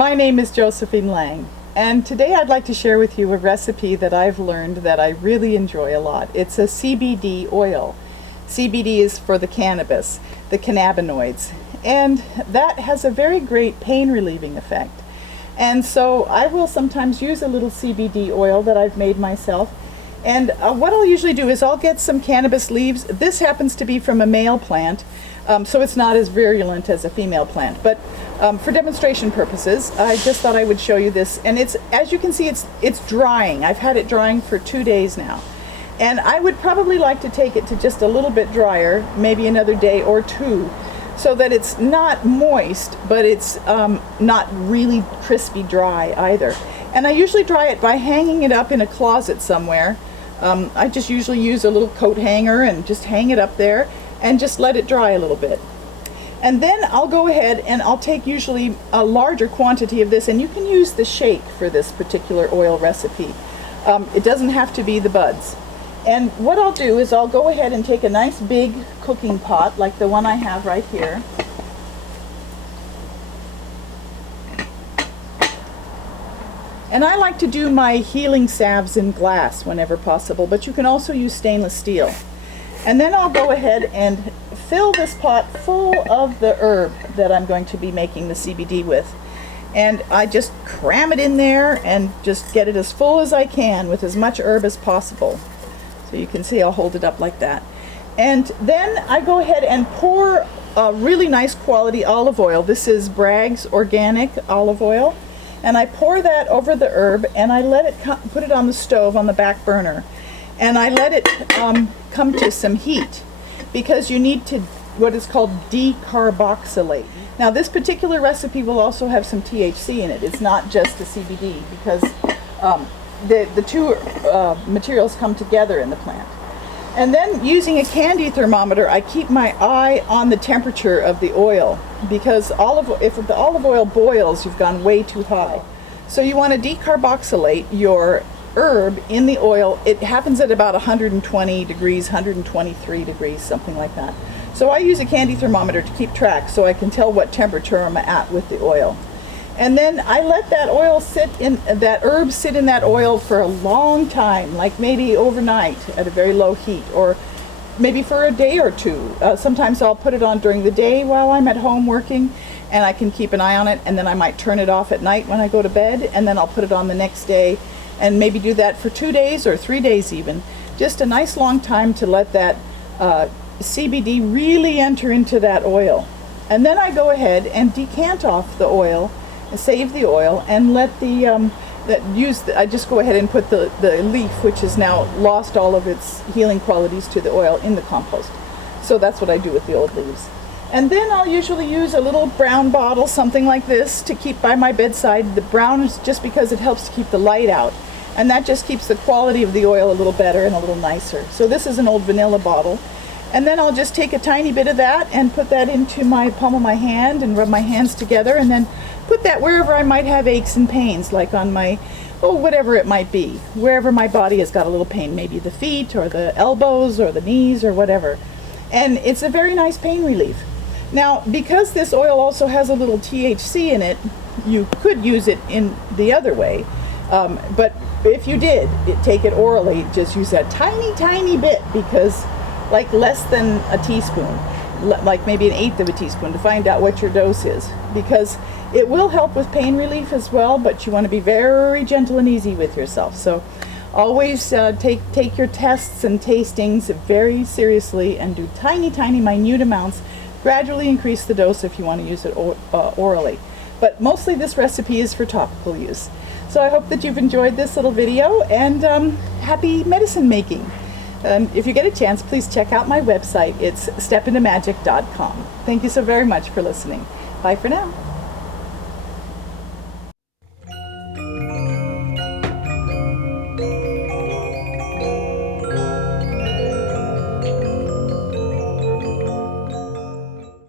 My name is Josephine Lang, and today I'd like to share with you a recipe that I've learned that I really enjoy a lot. It's a CBD oil. CBD is for the cannabis, the cannabinoids, and that has a very great pain relieving effect. And so I will sometimes use a little CBD oil that I've made myself. And what I'll usually do is I'll get some cannabis leaves. This happens to be from a male plant, so it's not as virulent as a female plant. But for demonstration purposes, I just thought I would show you this. And it's, as you can see, it's drying. I've had it drying for 2 days now. And I would probably like to take it to just a little bit drier, maybe another day or two, so that it's not moist, but it's not really crispy dry either. And I usually dry it by hanging it up in a closet somewhere. I just usually use a little coat hanger and just hang it up there and just let it dry a little bit. And then I'll go ahead and I'll take usually a larger quantity of this, and you can use the shake for this particular oil recipe. It doesn't have to be the buds. And what I'll do is I'll go ahead and take a nice big cooking pot like the one I have right here. And I like to do my healing salves in glass whenever possible, but you can also use stainless steel. And then I'll go ahead and fill this pot full of the herb that I'm going to be making the CBD with. And I just cram it in there and just get it as full as I can with as much herb as possible. So you can see I'll hold it up like that. And then I go ahead and pour a really nice quality olive oil. This is Bragg's organic olive oil. And I pour that over the herb, and I let it put it on the stove on the back burner, and I let it come to some heat, because you need to what is called decarboxylate. Now this particular recipe will also have some THC in it. It's not just the CBD, because the two materials come together in the plant. And then using a candy thermometer, I keep my eye on the temperature of the oil, because if the olive oil boils, you've gone way too high. So you want to decarboxylate your herb in the oil. It happens at about 120 degrees, 123 degrees, something like that. So I use a candy thermometer to keep track so I can tell what temperature I'm at with the oil. And then I let that herb sit in that oil for a long time, like maybe overnight at a very low heat, or maybe for a day or two. Sometimes I'll put it on during the day while I'm at home working, and I can keep an eye on it, and then I might turn it off at night when I go to bed, and then I'll put it on the next day, and maybe do that for 2 days or 3 days even. Just a nice long time to let that CBD really enter into that oil. And then I go ahead and decant off the oil, save the oil, and let I just go ahead and put the leaf, which has now lost all of its healing qualities to the oil, in the compost. So that's what I do with the old leaves. And then I'll usually use a little brown bottle, something like this, to keep by my bedside. The brown is just because it helps to keep the light out, and that just keeps the quality of the oil a little better and a little nicer. So this is an old vanilla bottle. And then I'll just take a tiny bit of that and put that into my palm of my hand and rub my hands together, and then put that wherever I might have aches and pains, like on my, whatever it might be, wherever my body has got a little pain, maybe the feet or the elbows or the knees or whatever. And it's a very nice pain relief. Now, because this oil also has a little THC in it, you could use it in the other way. But if you did take it orally, just use a tiny, tiny bit, because like less than a teaspoon, like maybe 1/8 of a teaspoon, to find out what your dose is, because it will help with pain relief as well, but you want to be very gentle and easy with yourself. So always take your tests and tastings very seriously, and do tiny, tiny, minute amounts. Gradually increase the dose if you want to use it orally. But mostly this recipe is for topical use. So I hope that you've enjoyed this little video, and happy medicine making. If you get a chance, please check out my website. It's stepintomagic.com. Thank you so very much for listening. Bye for now.